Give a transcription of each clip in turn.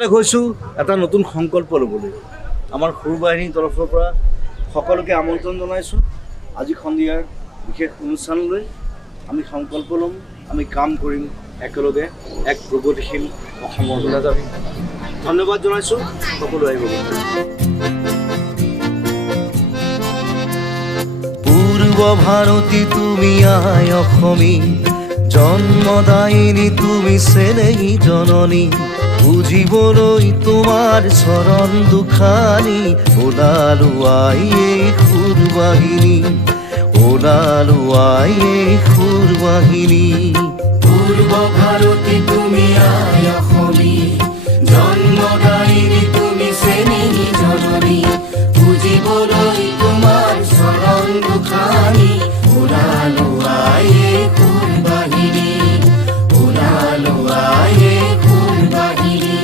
গৈছোঁ এটা নতুন সংকল্প ল'বলৈ। আমাৰ সৰু বাহিনীৰ তৰফৰ পৰা সকলোকে আমন্ত্ৰণ জনাইছোঁ। আজি সন্ধিয়াৰ বিশেষ অনুষ্ঠানলৈ আমি সংকল্প ল'ম, আমি কাম কৰিম একেলগে এক প্ৰগতিশীল অসমৰ বাবে। ধন্যবাদ জনাইছোঁ, সকলো আহিব। পূৰ্ব ভাৰতী তুমি আয় অসমী, জন্মদায়িনী তুমি চেনেহী জননী। বুঝিবলৈ তোমাৰ চৰণ দুখানি, ওলালো আই এই সুৰ বাহিনী, ওলালো আই এই সুৰ বাহিনী। পূৰ্ব ভাৰতী তুমি আয় অসমী, জন্মদায়িনী তুমি চেনেহী জননী। বুঝিবলৈ তোমাৰ চৰণ দুখানি, ওলালো আই এই সুৰ বাহিনী, ওলালো আই এই সুৰ বাহিনী।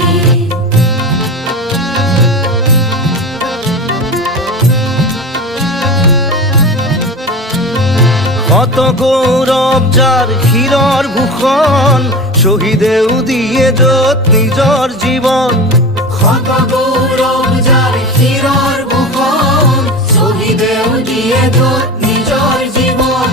কত গৌৰব যাৰ ক্ষীৰৰ ভূষণ, শহীদেও দিয়ে যত নিজৰ জীবন। কত গৌৰব যাৰ শিৰৰ ভূষণ, শহীদেও দিয়ে যত নিজৰ জীৱন।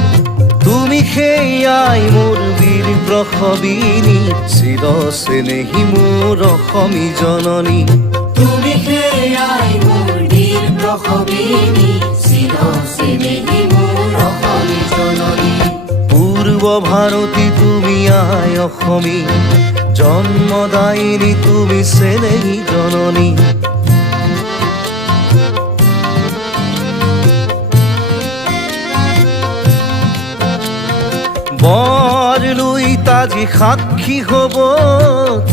তুমি সেই আই মোৰ বীৰ প্ৰসৱিনী, চিৰ চেনেহী মোৰ অসমী জননী। তুমি সেই আই মোৰ বীৰ প্ৰসৱিনী, চিৰ চেনেহী মোৰ অসমী জননী। পূৰ্ব ভাৰতী তুমি আয় অসমী, জন্মদায়িনী তুমি চেনেহী জননী। বৰ লুই তাজি সাক্ষী হব,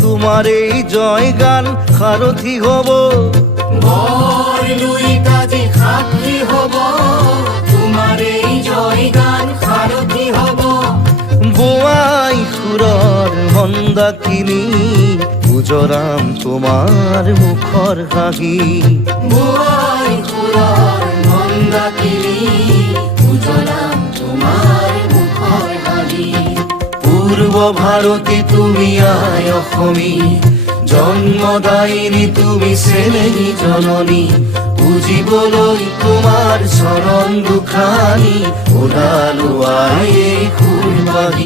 তোমাৰ এই জয় গান সাৰথি হব। বৰ লুই তাজি সাক্ষী হব, তোমাৰ এই জয় গান সাৰথি হব। বোৱাই সুৰৰ মন্দাকিনী, উজৰাম তোমাৰ মুখৰ হাঁহি। বোৱাই সুৰৰ মন্দাকিনী, উজলাম তোমাৰ মুখৰ হাঁহি। পূৰ্ব ভাৰতী তুমি আয় অসমী, জন্মদায়িনী তুমি চেনেহী জননী। বুঝিবলৈ তোমাৰ চৰণ দুখানি, ওলালো আই এই সুৰ বাহিনী।